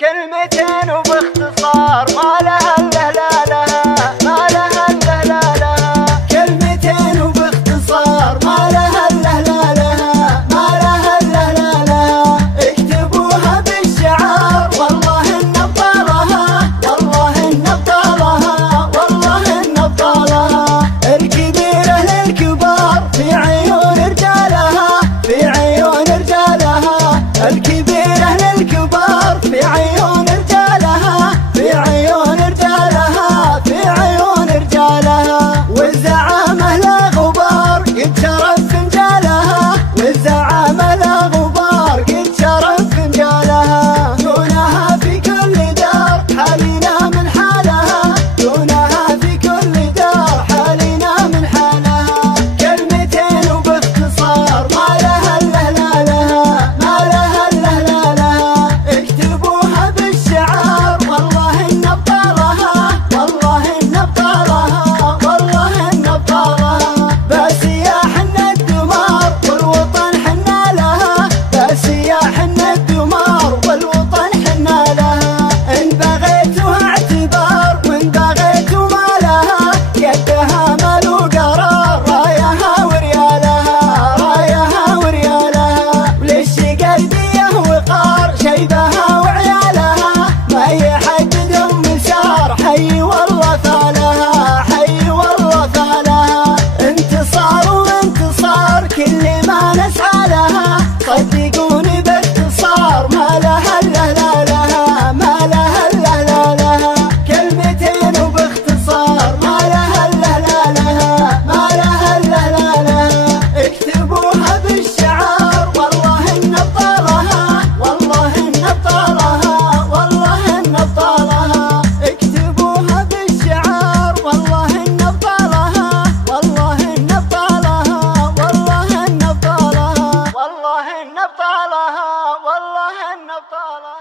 كلمتين وباختصار ما لها الا لا لها، ما لها الا لا لها. كلمتين وباختصار ما لها الا لا لها، ما لها الا لا لها. اكتبوها بالشعار والله ان ابطالها، والله ان ابطالها، والله ان ابطالها. الكبيره للكبار في عيون رجالها، في عيون رجالها. الكبيره للكبار في عيون رجالها، في عيون رجالها، في عيون رجالها. والزعامة لا غبار قد شرف فنجالها، والزعامة لا غبار قد شرف فنجالها. دونها في كل دار حالينا من حالها، دونها في كل دار حالينا من حالها. كلمتين وباختصار ما لها الا لا لها، ما لها الا لا لها. اكتبوها بالشعار والله ان ابطالها، والله ان ابطالها، والله ان ابطالها. باسيا حنا الدمار والوطن حنا لها، باسيا حنا الدمار والوطن حنا لها. ان بغيتوا اعتبار وان بغيتوا ما لها، يدها مال وقرار رايها وريالها، رايها وريالها. وللشقا البيه وقار شيبها وعيالها، ما يحددهم مسار حي والله فالها، حي والله فالها. انتصار وانتصار كل ما نسعى لها، صدقوني باختصار ما لها الا لا لها، ما لها الا لا لها. كلمتين وباختصار ما لها الا لا لها، ما لها الا لا لها. اكتبوها بالشعار والله ان ابطالها، والله ان ابطالها، والله ان ابطالها. اكتبوها بالشعار والله ان ابطالها، والله ان ابطالها، والله ان ابطالها، والله ان ابطالها، والله ان ابطالها.